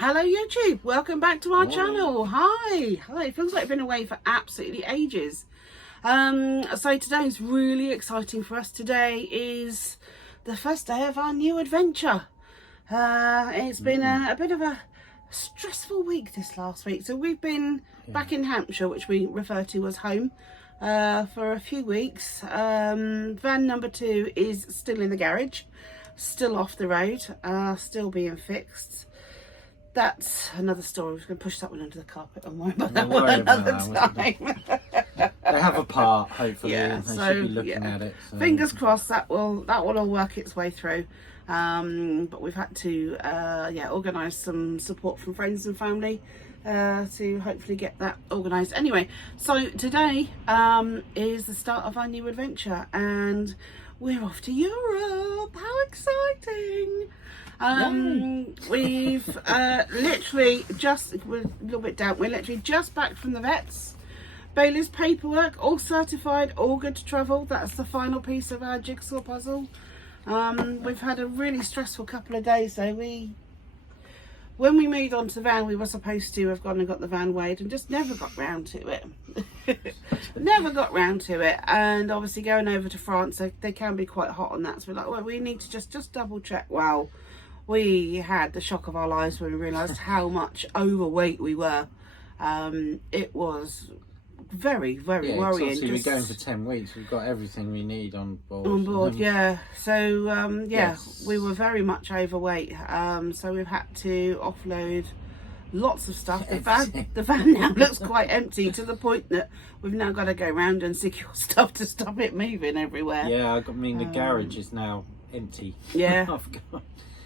Hello YouTube, welcome back to our channel. Hi, hello. It feels like I've been away for absolutely ages. So today is really exciting for us. Today is the first day of our new adventure. It's been a bit of a stressful week this last week. So we've been back in Hampshire, which we refer to as home, for a few weeks. Van number 2 is still in the garage, still off the road, still being fixed. That's another story. We're going to push that one under the carpet and worry about that one another time. They have a part, hopefully, Yeah, and they so, should be looking at it. So. Fingers crossed that will all work its way through. But we've had to organise some support from friends and family to hopefully get that organised. Anyway, so today is the start of our new adventure, and we're off to Europe. How exciting! We've literally just, we're a little bit down, we're literally just back from the vets. Bailey's paperwork, all certified, all good to travel. That's the final piece of our jigsaw puzzle. We've had a really stressful couple of days though. When we moved on to the van, we were supposed to have gone and got the van weighed and just never got round to it. Never got round to it. And obviously going over to France, they can be quite hot on that. So we're like, well, we need to just double check. Well, we had the shock of our lives when we realised how much overweight we were. It was very, very worrying. Obviously, we're going for 10 weeks. We've got everything we need on board. On board, yeah. So, Yes. we were very much overweight. So we've had to offload lots of stuff. The van now looks quite empty, to the point that we've now got to go around and secure stuff to stop it moving everywhere. Yeah, the garage is now empty. Yeah.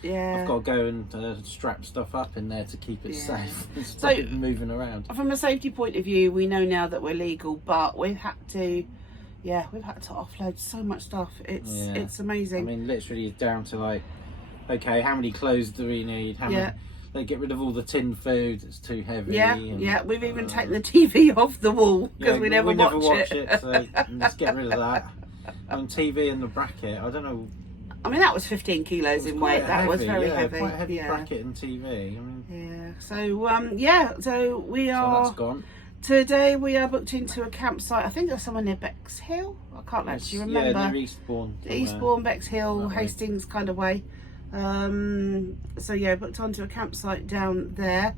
I've got to go and strap stuff up in there to keep it safe and stop it moving around. From a safety point of view, we know now that we're legal, but we've had to offload so much stuff. It's amazing. I mean, literally it's down to like, okay, how many clothes do we need? How many? They get rid of all the tin food that's too heavy. Yeah, we've even taken the TV off the wall because we never watch it. So let's get rid of that. And TV and the bracket, I don't know. I mean, that was 15 kilos in weight. That was very heavy. Quite a heavy bracket and TV. I So mean, so we are. So that's gone. Today we are booked into a campsite. I think there's somewhere near Bexhill. I can't actually remember. Yeah, near Eastbourne. Eastbourne, Bexhill, Hastings kind of way. Booked onto a campsite down there.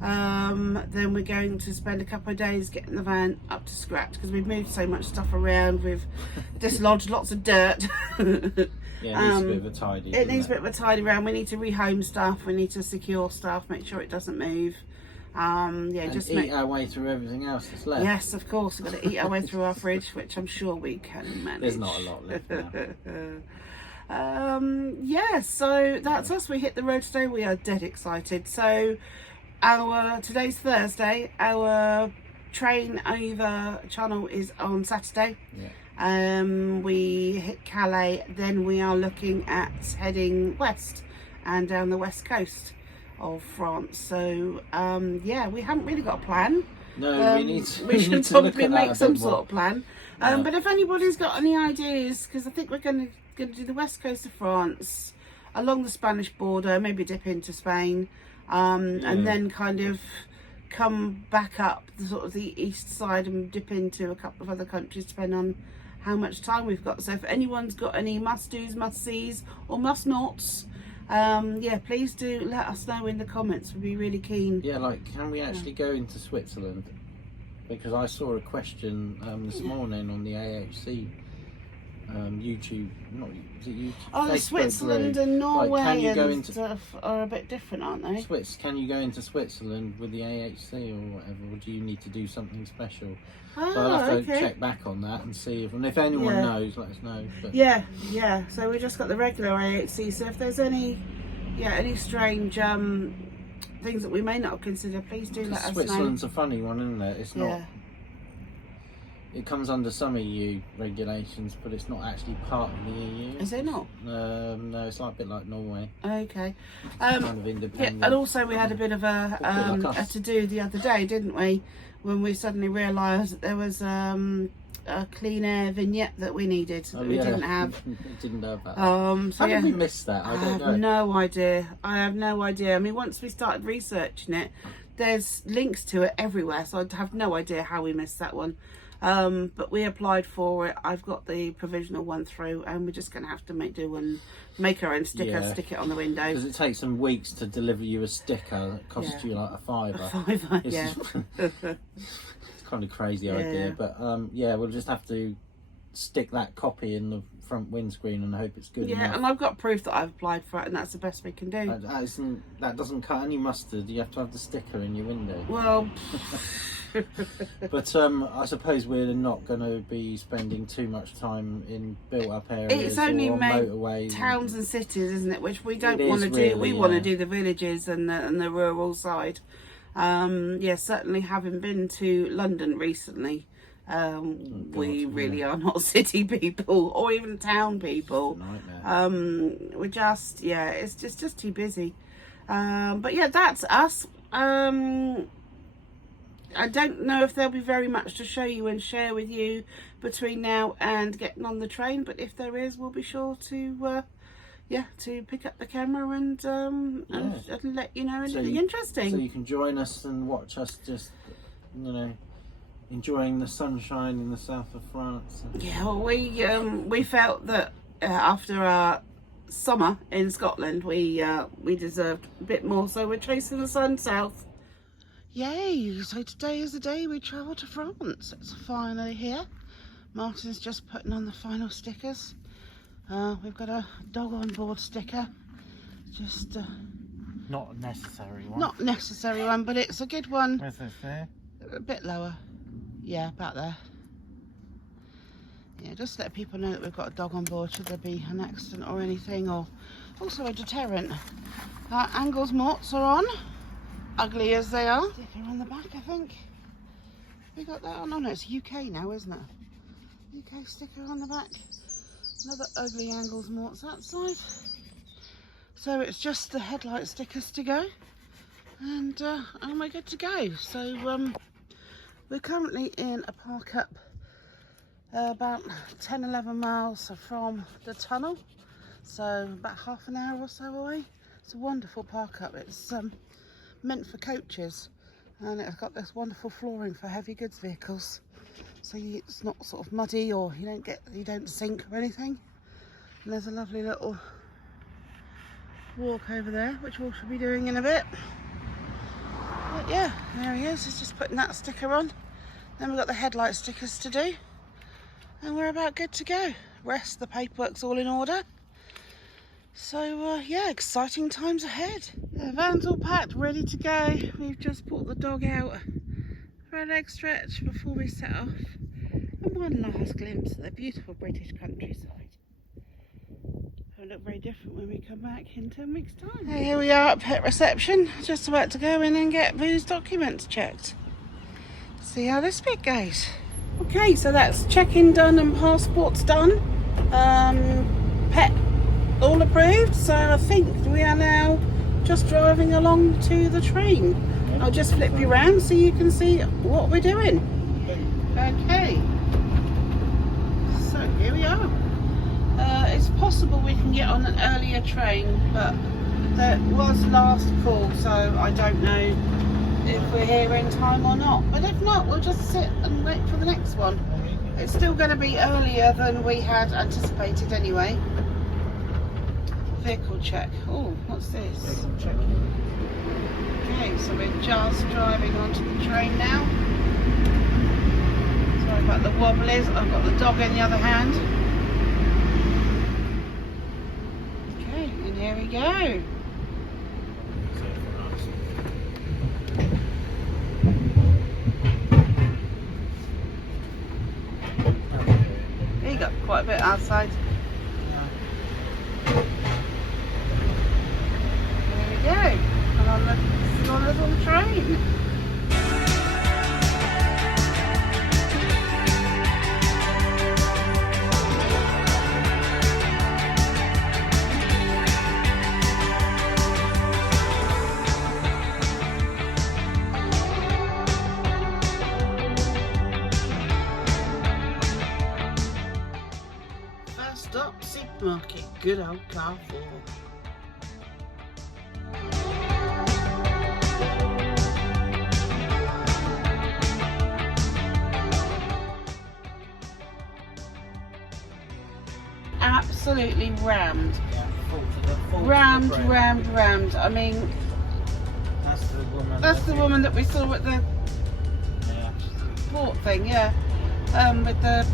Then we're going to spend a couple of days getting the van up to scratch because we've moved so much stuff around. We've dislodged lots of dirt. Yeah, it needs a bit of a tidy. It needs a bit of a tidy around. We need to rehome stuff. We need to secure stuff, make sure it doesn't move. Just eat our way through everything else that's left. Yes, of course. We've got to eat our way through our fridge, which I'm sure we can manage. There's not a lot left now. So that's us. We hit the road today. We are dead excited. So today's Thursday. Our train over Channel is on Saturday. We hit Calais, then we are looking at heading west and down the west coast of France. So we haven't really got a plan. No, we need to. We should probably make some sort of plan. But if anybody's got any ideas, because I think we're going to do the west coast of France, along the Spanish border, maybe dip into Spain, and then kind of come back up the sort of the east side and dip into a couple of other countries, depending on how much time we've got. So if anyone's got any must-dos, must-sees or must-nots, please do let us know in the comments. We'd be really keen. Can we actually go into Switzerland? Because I saw a question this morning on the AHC YouTube, is it YouTube? Facebook Switzerland group. and Norway can you go and stuff are a bit different, aren't they? Can you go into Switzerland with the AHC or whatever, or do you need to do something special? So Oh, I'll have to okay. check back on that and see if anyone knows, let us know. But Yeah. So we just got the regular AHC. So if there's any strange things that we may not have considered, please do let us know. Switzerland's a funny one, isn't it? It's not. it comes under some EU regulations, but it's not actually part of the EU. Is it not? No, it's like a bit like Norway. Okay. Kind of independent. Yeah, and also we had a bit of a to-do the other day, didn't we? When we suddenly realised that there was a clean air vignette that we needed that we didn't have. We didn't know about that. So How did we miss that? I don't know. No idea. I have no idea. I mean, once we started researching it, there's links to it everywhere, so I have no idea how we missed that one. But we applied for it. I've got the provisional one through, and we're just going to have to make do and make our own sticker, stick it on the window. Because it takes them weeks to deliver you a sticker that costs you like a £5. A £5, yeah. It's kind of crazy idea, but we'll just have to stick that copy in the front windscreen and hope it's good enough. Yeah, and I've got proof that I've applied for it, and that's the best we can do. That doesn't cut any mustard. You have to have the sticker in your window. Well... But I suppose we're not going to be spending too much time in built-up areas. It's only or made motorways towns and cities, isn't it? Which we don't want to do. We want to do the villages and the rural side. Certainly having been to London recently, we really are not city people or even town people. We're just it's just too busy. But yeah, that's us. I don't know if there'll be very much to show you and share with you between now and getting on the train, but if there is, we'll be sure to pick up the camera and let you know anything interesting. So you can join us and watch us just, enjoying the sunshine in the south of France. Yeah, well, we felt that after our summer in Scotland, we deserved a bit more, so we're chasing the sun south. Yay! So today is the day we travel to France. It's finally here. Martin's just putting on the final stickers. We've got a dog on board sticker. Just not a necessary one. Not necessary one, but it's a good one. Where's this there? A bit lower. Yeah, about there. Yeah, just let people know that we've got a dog on board should there be an accident or anything, or also a deterrent. Angles Morts are on. Ugly as they are. Sticker on the back, I think. We got that on. Oh no, it's UK now, isn't it? UK sticker on the back. Another ugly Angles Morts outside. So it's just the headlight stickers to go, and we're good to go. So we're currently in a park up about 10-11 miles from the tunnel, so about half an hour or so away. It's a wonderful park up. It's meant for coaches, and it's got this wonderful flooring for heavy goods vehicles, so it's not sort of muddy, or you don't sink or anything. And there's a lovely little walk over there, which we'll be doing in a bit. But yeah, there he is. He's just putting that sticker on. Then we've got the headlight stickers to do, and we're about good to go. Rest, the paperwork's all in order. So yeah, exciting times ahead. The van's all packed, ready to go. We've just brought the dog out for a leg stretch before we set off. And one last glimpse of the beautiful British countryside. It'll look very different when we come back in 10 weeks' time. Here we are at pet reception, just about to go in and get Boo's documents checked. See how this bit goes. Okay, so that's check-in done and passports done. Pet all approved, so I think we are now just driving along to the train. I'll just flip you around so you can see what we're doing. Okay, so here we are. It's possible we can get on an earlier train, but that was last call, so I don't know if we're here in time or not. But if not, we'll just sit and wait for the next one. It's still going to be earlier than we had anticipated anyway. Vehicle check. Oh, what's this? Okay, so we're just driving onto the train now. Sorry about the wobblies. I've got the dog in the other hand. Okay, and here we go. You got quite a bit outside. There we go. And on the little train. market. Good old Carrefour. Absolutely rammed. Yeah, full Rammed, to the brim. rammed. I mean, That's the woman. that's the woman that we saw at the Yeah. port thing, yeah. With the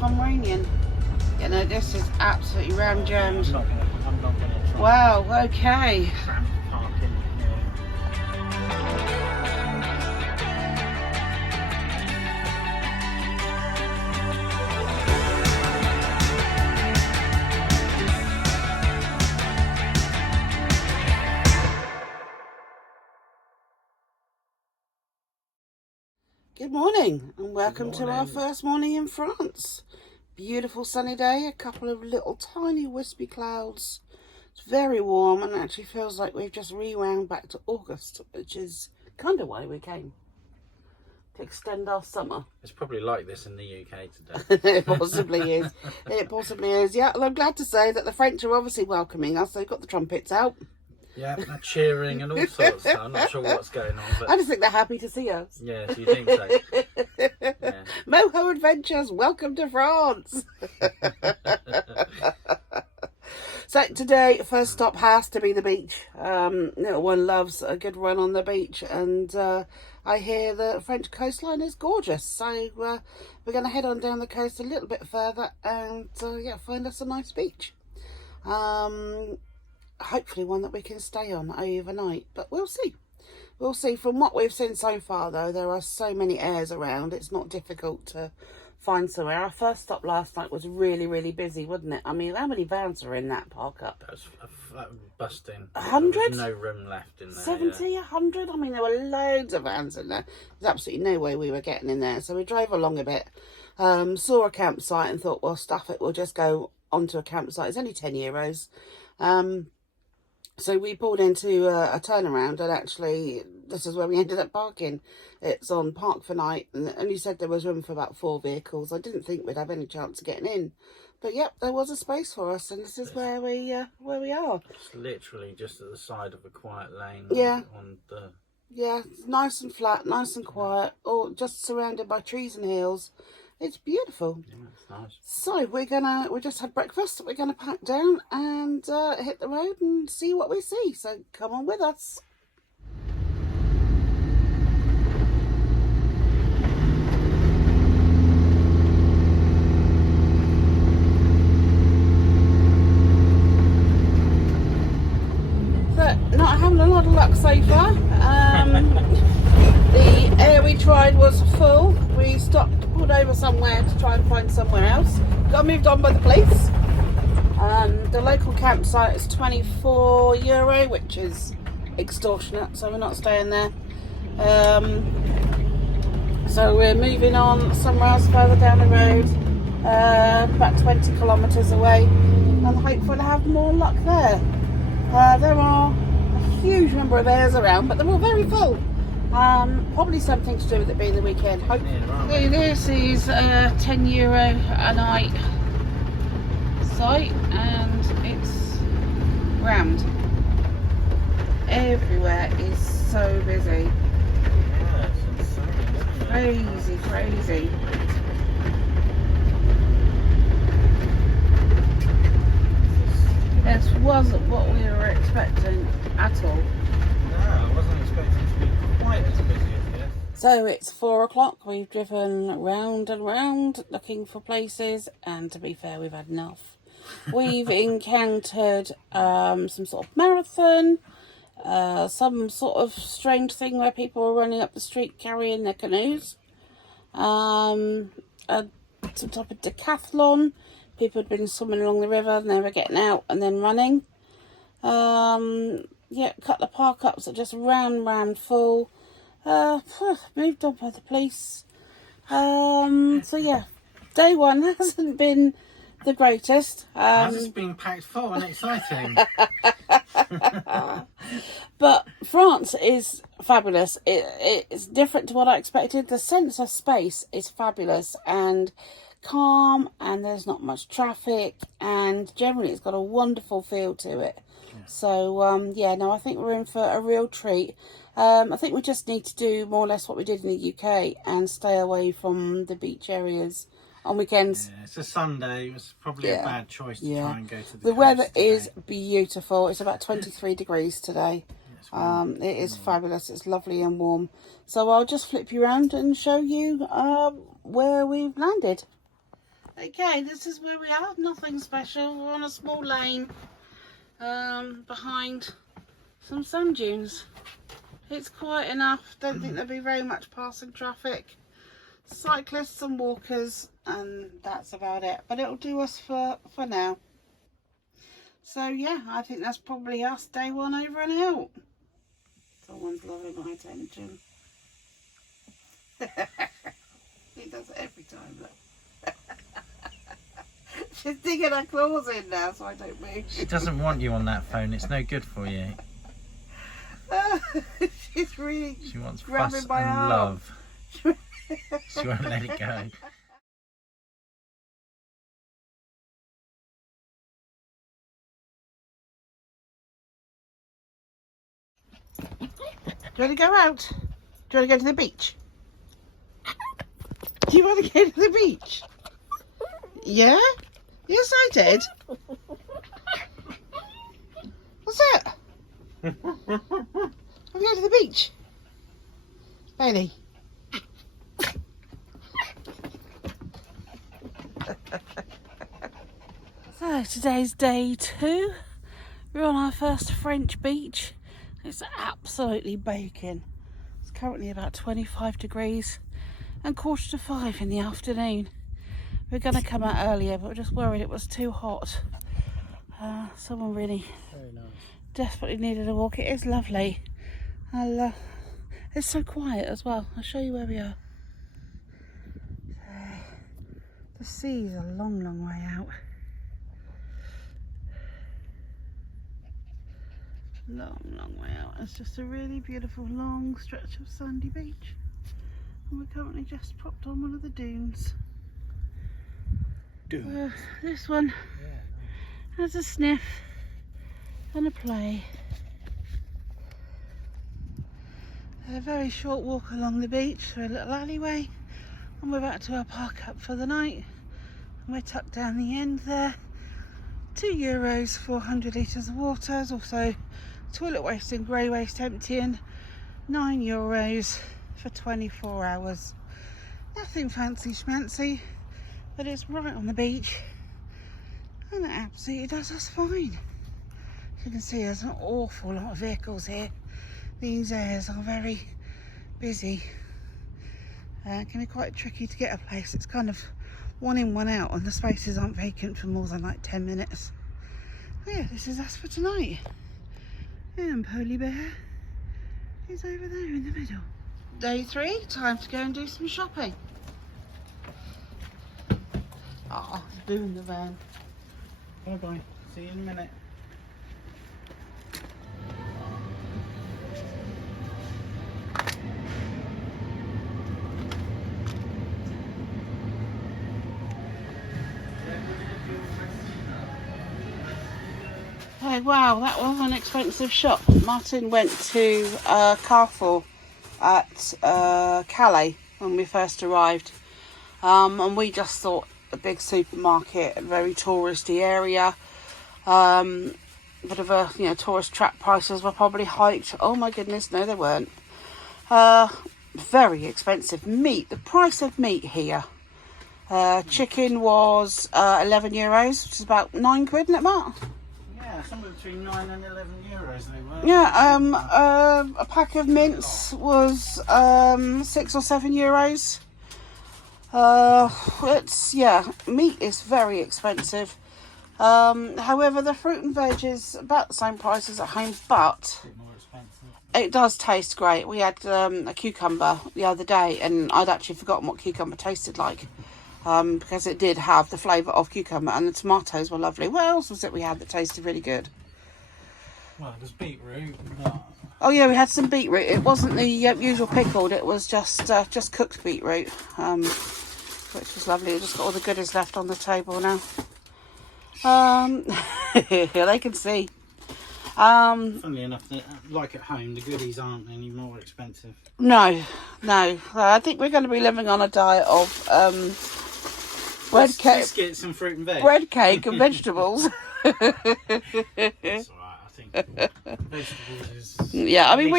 Pomeranian. You know, this is absolutely ram jammed. I'm not gonna try. Wow, okay. Cramped parking. Good morning and welcome Good to our morning. first morning in France. Beautiful sunny day, a couple of little tiny wispy clouds. It's very warm and actually feels like we've just rewound back to August, which is kind of why we came. To extend our summer. It's probably like this in the UK today. It possibly is. It possibly is. Yeah, and I'm glad to say that the French are obviously welcoming us. They've got the trumpets out. Yeah, they're cheering and all sorts. I'm not sure what's going on, but I just think they're happy to see us. yeah, do you think so? Yeah. Moho Adventures, welcome to France. So today, first stop has to be the beach. Little one loves a good run on the beach, and I hear the French coastline is gorgeous. So we're going to head on down the coast a little bit further and yeah, find us a nice beach. Hopefully one that we can stay on overnight, but we'll see. We'll see. From what we've seen so far, though, there are so many airs around. It's not difficult to find somewhere. Our first stop last night was really, really busy, wasn't it? I mean, how many vans are in that park up? That was busting. 100? There was no room left in there. 70, 100? I mean, there were loads of vans in there. There's absolutely no way we were getting in there. So we drove along a bit, saw a campsite and thought, well, stuff it, we'll just go onto a campsite. It's only €10. So we pulled into a turnaround, and actually this is where we ended up parking. It's on Park for Night, and it only said there was room for about 4 vehicles. I didn't think we'd have any chance of getting in, but yep, there was a space for us, and this is where we are. It's literally just at the side of a quiet lane. Yeah. On the. Yeah, it's nice and flat, nice and quiet, all just surrounded by trees and hills. It's beautiful. Yeah, it's nice. So we just had breakfast. We're gonna pack down and hit the road and see what we see. So come on with us. So not having a lot of luck so far. The air we tried was full. We stopped, pulled over somewhere to try and find somewhere else. Got moved on by the police. The local campsite is €24, which is extortionate, so we're not staying there. So we're moving on somewhere else further down the road, about 20 kilometres away, and hopefully have more luck there. There are a huge number of airs around, but they're all very full. Probably something to do with it being the weekend. Hopefully. Yeah, This is a €10 a night site, and it's rammed. Everywhere is so busy. Yeah, it's insane, isn't it? Crazy. This wasn't what we were expecting at all. No, I wasn't expecting to be quite as busy as this. So it's 4 o'clock. We've driven round and round looking for places, and to be fair, we've had enough. We've encountered some sort of marathon, some sort of strange thing where people are running up the street carrying their canoes, some type of decathlon. People had been swimming along the river and they were getting out and then running. Yeah, a couple of park-ups that just rammed full. Moved on by the police. So yeah, day one hasn't been the greatest. Has this been packed full and exciting? But France is fabulous. It's different to what I expected. The sense of space is fabulous, and calm and there's not much traffic, and generally it's got a wonderful feel to it. So yeah, no, I think we're in for a real treat. I think we just need to do more or less what we did in the UK and stay away from the beach areas on weekends. Yeah, it's a Sunday. It was probably a bad choice to try and go to the The weather coast today. is beautiful. It's about 23 degrees today. It is fabulous. It's lovely and warm. So I'll just flip you around and show you where we've landed. Okay, this is where we are. Nothing special. We're on a small lane behind some sand dunes. It's quiet enough. Don't think there'll be very much passing traffic. Cyclists and walkers, and that's about it. But it'll do us for now. So yeah, I think that's probably us day one over and out. Someone's loving my attention. He does it every time, look. She's digging her claws in now so I don't move. She doesn't want you on that phone. It's no good for you. She's really She wants grabbing fuss my and arm. love. She won't let it go. Do you want to go out? Do you want to go to the beach? Do you want to go to the beach? Yeah? Yes, I did. What's that? I'm going to the beach. Bailey. So today's day 2. We're on our first French beach. It's absolutely baking. It's currently about 25 degrees and 4:45 in the afternoon. We're going to come out earlier, but we're just worried it was too hot. Someone really desperately needed a walk. It is lovely. It's so quiet as well. I'll show you where we are. The sea's a long, long way out. Long way out. It's just a really beautiful long stretch of sandy beach, and we're currently just propped on one of the dunes. This one has a sniff and a play. A very short walk along the beach through a little alleyway, and we're about to park up for the night, and we're tucked down the end there. €2 for 100 litres of water. There's also toilet waste and grey waste emptying. €9 for 24 hours. Nothing fancy schmancy, but it's right on the beach and it absolutely does us fine. As you can see, there's an awful lot of vehicles here. These areas are very busy. It can be quite tricky to get a place. It's kind of one in, one out, and the spaces aren't vacant for more than like 10 minutes. Yeah, this is us for tonight. And Polly Bear is over there in the middle. Day 3, time to go and do some shopping. Oh, it's Boo in the van. Bye bye. See you in a minute. Oh wow, that was an expensive shop. Martin went to Carrefour at Calais when we first arrived, and we just thought a big supermarket, a very touristy area, bit of a tourist trap. Prices were probably hiked. Oh my goodness, no they weren't. Very expensive. Meat, the price of meat here. Chicken was €11, which is about £9, isn't it, Mark? Yeah, somewhere between €9 and €11 they were. Yeah, a pack of mince was €6 or €7. Meat is very expensive. However, the fruit and veg is about the same price as at home, but A bit more expensive. it does taste great. We had a cucumber the other day, and I'd actually forgotten what cucumber tasted like. Because it did have the flavour of cucumber, and the tomatoes were lovely. What else was it we had that tasted really good? Well, there's beetroot. But... Oh yeah, we had some beetroot. It wasn't the usual pickled. It was just cooked beetroot. which was lovely. We've just got all the goodies left on the table now. They can see. Funnily enough, like at home, the goodies aren't any more expensive. No. I think we're going to be living on a diet of bread cake, biscuits and fruit and veg. bread cake and vegetables. That's all right. I think vegetables is Yeah, I mean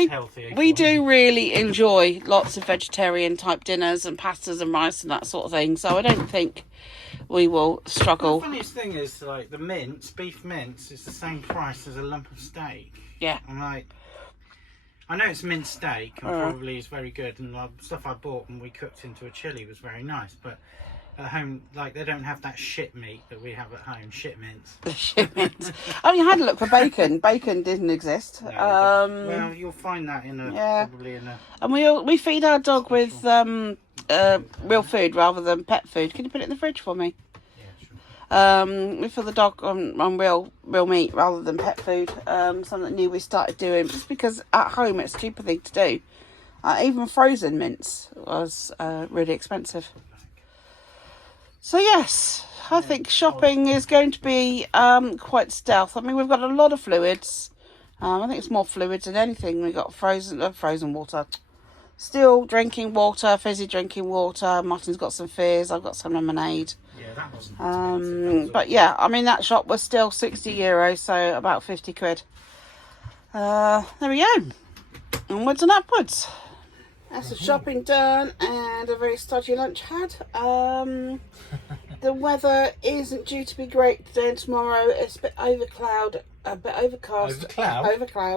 we do me. really enjoy lots of vegetarian type dinners and pastas and rice and that sort of thing. So I don't think we will struggle. The funniest thing is, like, the mince, beef mince, is the same price as a lump of steak. Yeah. I'm like, I know it's minced steak and probably is very good, and the stuff I bought and we cooked into a chili was very nice, but at home, like, they don't have that shit meat that we have at home, shit mince. The shit mince. I mean, I had to look for bacon. Bacon didn't exist. No, well, you'll find that in a probably in a. And we feed our dog with real food rather than pet food. Can you put it in the fridge for me? Yeah, sure. We feed the dog on real meat rather than pet food. Something new we started doing just because at home it's a cheaper thing to do. Even frozen mince was really expensive. So yes, I think shopping is going to be quite stealth. I mean, we've got a lot of fluids. I think it's more fluids than anything. We've got frozen water, still drinking water, fizzy drinking water. Martin's got some fizz. I've got some lemonade. Yeah, that wasn't expensive. But yeah, I mean, that shop was still €60, so about 50 quid. There we go. Onwards and upwards. That's the shopping done and a very stodgy lunch had. The weather isn't due to be great today and tomorrow. It's a bit overcast, a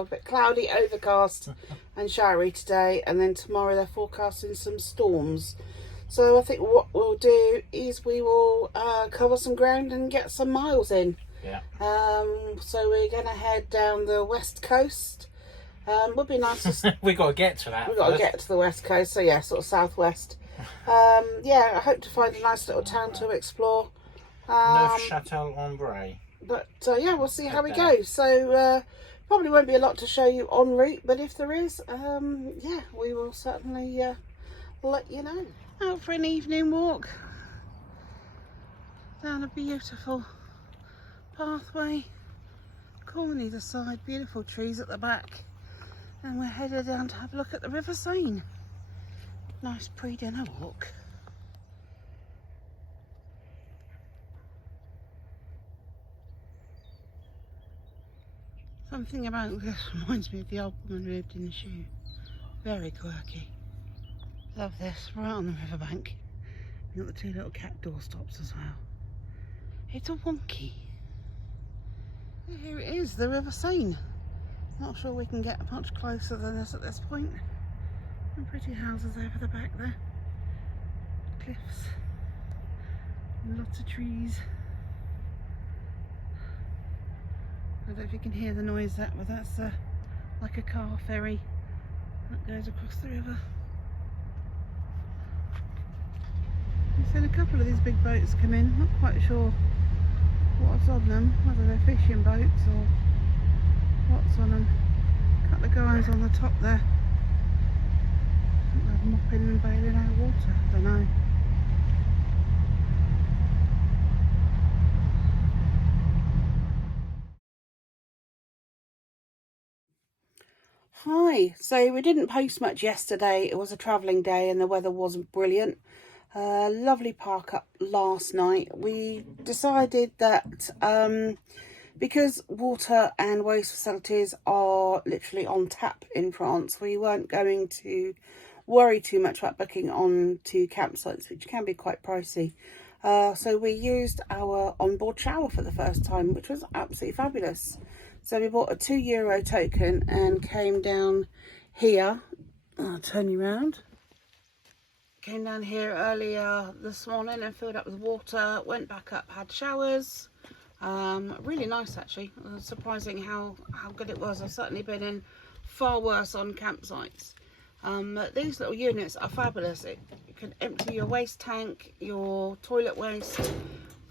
bit cloudy, overcast and showery today. And then tomorrow they're forecasting some storms. So I think what we'll do is we will cover some ground and get some miles in. Yeah. So we're going to head down the west coast. Would be nice to... we got to get to that. We've got to get to the west coast, so yeah, sort of southwest. Yeah, I hope to find a nice little town to explore. Neufchâtel-en-Bray. But yeah, we'll see how we go. So probably won't be a lot to show you en route, but if there is, yeah, we will certainly let you know. Out for an evening walk down a beautiful pathway, corn either side, beautiful trees at the back. And we're headed down to have a look at the River Seine. Nice pre-dinner walk. Something about this reminds me of the old woman who lived in the shoe. Very quirky. Love this, right on the riverbank. You've got the two little cat door stops as well. It's a wonky. And here it is, the River Seine. Not sure we can get much closer than this at this point. Some pretty houses over the back there. Cliffs. And lots of trees. I don't know if you can hear the noise that, but that's like a car ferry that goes across the river. I've seen a couple of these big boats come in. Not quite sure what's on them, whether they're fishing boats or what's on them. A couple of guys on the top there. I think they're mopping and bailing out water. I don't know. Hi, so we didn't post much yesterday. It was a travelling day and the weather wasn't brilliant. Lovely park up last night. We decided that because water and waste facilities are literally on tap in France, we weren't going to worry too much about booking on to campsites, which can be quite pricey. So we used our onboard shower for the first time, which was absolutely fabulous. So we bought a €2 token and came down here. I'll turn you around. Came down here earlier this morning and filled up with water, went back up, had showers. Really nice actually. Surprising how good it was. I've certainly been in far worse on campsites. These little units are fabulous. You can empty your waste tank, your toilet waste,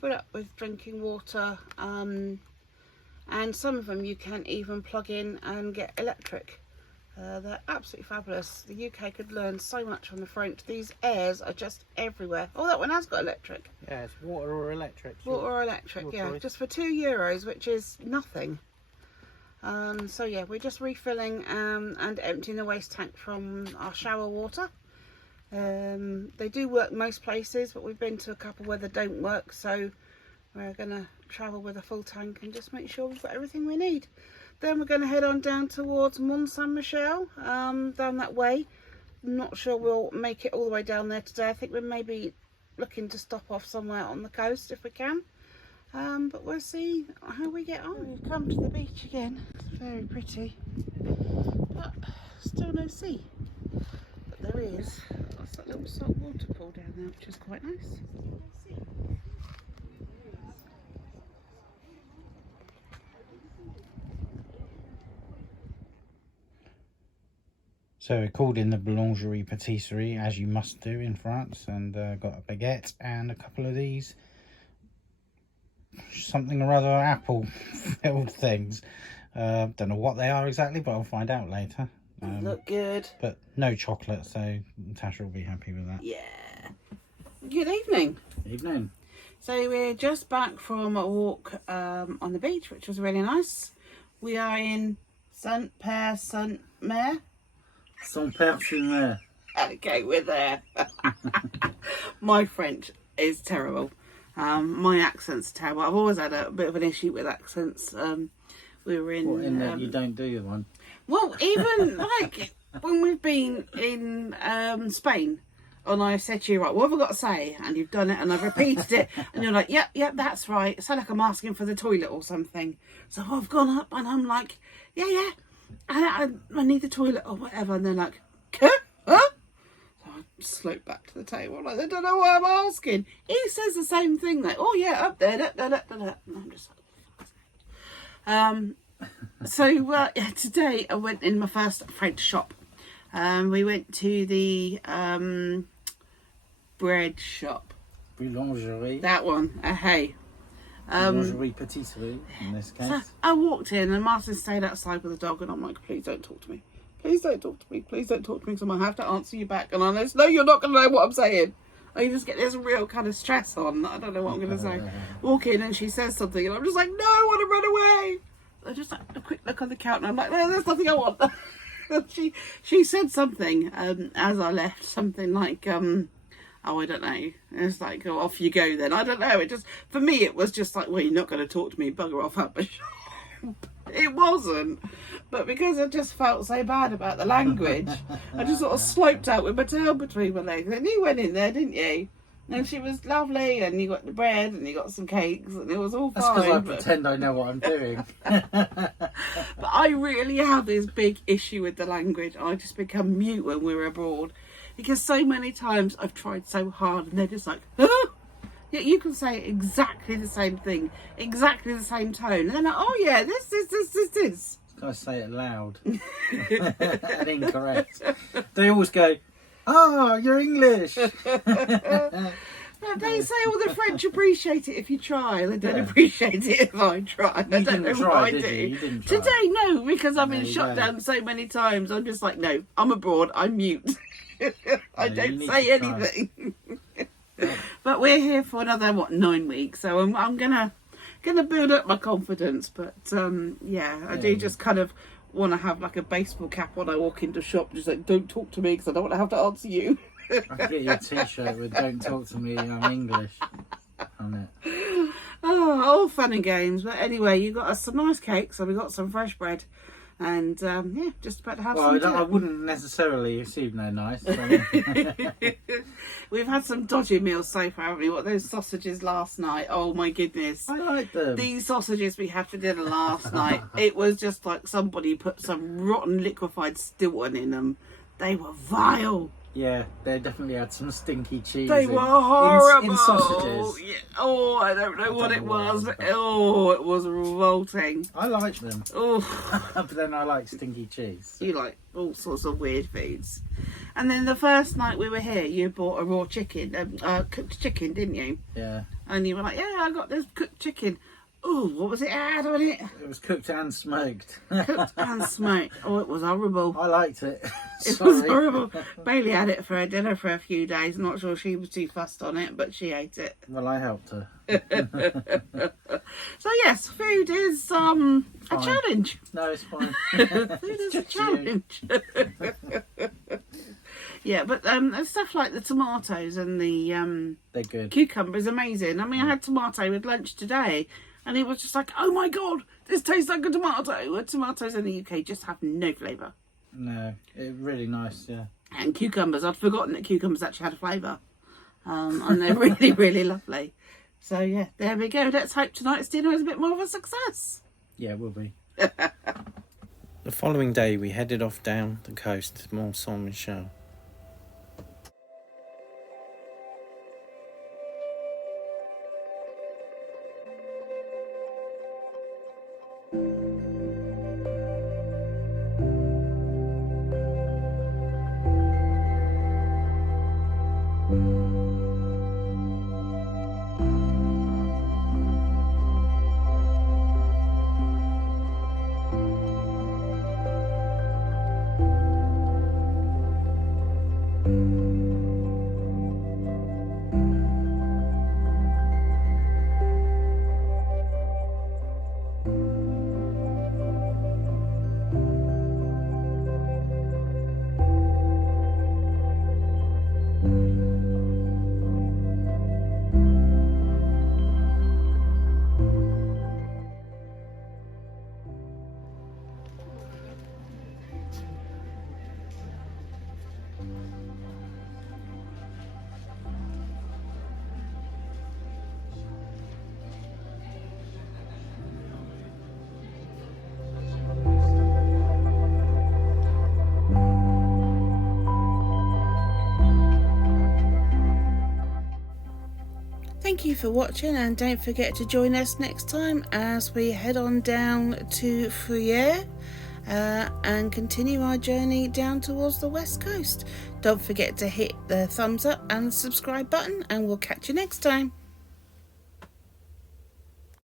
fill it up with drinking water, and some of them you can even plug in and get electric. They're absolutely fabulous. The UK could learn so much from the French. These airs are just everywhere. Oh, that one has got electric. Yeah, it's water or electric. Water or electric, your yeah. choice. Just for €2, which is nothing. So yeah, we're just refilling and emptying the waste tank from our shower water. They do work most places, but we've been to a couple where they don't work, so we're going to travel with a full tank and just make sure we've got everything we need. Then we're going to head on down towards Mont Saint Michel, down that way. I'm not sure we'll make it all the way down there today. I think we're maybe looking to stop off somewhere on the coast if we can. But we'll see how we get on. We've come to the beach again. It's very pretty, but still no sea. But there is. There's that little salt waterfall down there, which is quite nice. So we called in the boulangerie patisserie, as you must do in France, and got a baguette and a couple of these something or other apple filled things. Don't know what they are exactly, but I'll find out later. Look good. But no chocolate, so Natasha will be happy with that. Yeah. Good evening. Evening. So we're just back from a walk on the beach, which was really nice. We are in Saint-Père-Saint-Mer. Saint-Père-Saint-Mer. Okay, we're there. My French is terrible. My accent's terrible. I've always had a bit of an issue with accents. We were in... What, in that you don't do one? Well, even like when we've been in Spain, and I said to you, right, what have I got to say? And you've done it, and I've repeated it, and you're like, yep, that's right. It's like I'm asking for the toilet or something. So I've gone up, and I'm like, yeah, I need the toilet or whatever. And they're like, huh? So I slope back to the table, like, they don't know what I'm asking. He says the same thing, like, oh yeah, up there, And I'm just like, so yeah, today I went in my first French shop. We went to the bread shop. Boulangerie. That one. Hey. Boulangerie patisserie in this case. So I walked in and Martin stayed outside with the dog, and I'm like, please don't talk to me. Please don't talk to me. Please don't talk to me, because I might have to answer you back. And I know, no, you're not going to know what I'm saying. I just get this real kind of stress on. I don't know what I'm going to say. Walk in and she says something, and I'm just like, no, I want to run away. I just like a quick look on the counter. I'm like, no, there's nothing I want. she said something as I left, something like, oh, I don't know. It's like, oh, off you go then. I don't know. It just, for me, it was just like, well, you're not going to talk to me, bugger off at my shop. It wasn't. But because I just felt so bad about the language, I just sort of sloped out with my tail between my legs. And you went in there, didn't you? And she was lovely, and you got the bread, and you got some cakes, and it was all fine. That's because I pretend I know what I'm doing. But I really have this big issue with the language. I just become mute when we're abroad, because so many times I've tried so hard, and they're just like, huh? Yeah, you can say exactly the same thing, exactly the same tone, and they're like, oh yeah, this. Can I say it loud? And incorrect. They always go, oh, you're English. But they say all the French appreciate it if you try. They don't appreciate it if I try. I don't know what I do. You didn't try. Today, no, because I've been There you shot go. down so many times. I'm just like, no, I'm abroad. I'm mute. I No, don't you need say to try. anything. But we're here for another 9 weeks, so I'm gonna build up my confidence. But yeah, I do just kind of want to have like a baseball cap when I walk into shop, just like, don't talk to me because I don't want to have to answer you. I can get you a t-shirt with "Don't talk to me, I'm English" on it. Oh, all fun and games. But anyway, you got us some nice cakes, and we got some fresh bread, and yeah, just about to have Well, some. I wouldn't necessarily assume they're nice. I mean, We've had some dodgy meals so far, haven't we? What, those sausages last night? Oh my goodness. I like them. These sausages we had for dinner last night, it was just like somebody put some rotten liquefied Stilton in them. They were vile. Yeah, they definitely had some stinky cheese. They were horrible. In sausages. Yeah. Oh, I don't know what don't it know what was. it was, but- Oh, it was revolting. I like them, Oh, but then I like stinky cheese. you like all sorts of weird foods. And then the first night we were here, you bought a raw chicken, cooked chicken, didn't you? Yeah. And you were like, yeah, I got this cooked chicken. Oh, what was it had on it? It was cooked and smoked. Cooked and smoked. Oh, it was horrible. I liked it. It was horrible. Bailey had it for her dinner for a few days. Not sure she was too fussed on it, but she ate it. Well, I helped her. So yes, food is a challenge. No, it's fine. Food is a challenge. Yeah, but stuff like the tomatoes and the They're good. cucumber is amazing. I mean, I had tomato with lunch today, and it was just like, oh my god, this tastes like a tomato. Where tomatoes in the UK just have no flavour. No, it's really nice, yeah. And cucumbers, I'd forgotten that cucumbers actually had a flavour. And they're really, really lovely. So yeah, there we go. Let's hope tonight's dinner is a bit more of a success. Yeah, it will be. The following day we headed off down the coast to Mont Saint Michel. Thank you for watching, and don't forget to join us next time as we head on down to Ferry and continue our journey down towards the west coast. Don't forget to hit the thumbs up and subscribe button, and we'll catch you next time.